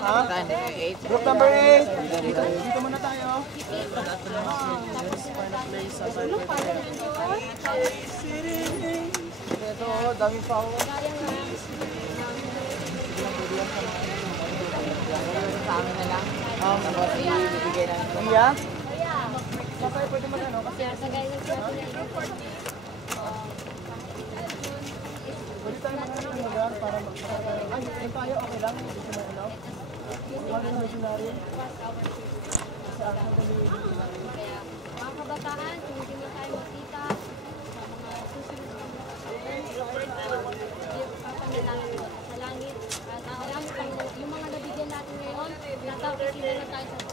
Ha? Group number 8. Dito muna tayo. Ito, daming power. Sa amin na lang. Tapos ibibigay na ito. Iya? Masaya pwede mag-ano kasi Sa guidance natin ay pwede tayo mag-ano yung lugar para mag-ano. Ay, yung tayo okay lang. Hindi siya mag-ano. Wala na missionary. Kasi ako na dali yung missionary. kaya mga kabataan, kung hindi mo tayo makita sa mga susunod na mga papanalangin mo sa langit. At marami pang yung mga nabigyan natin ngayon, natapos na tayo sa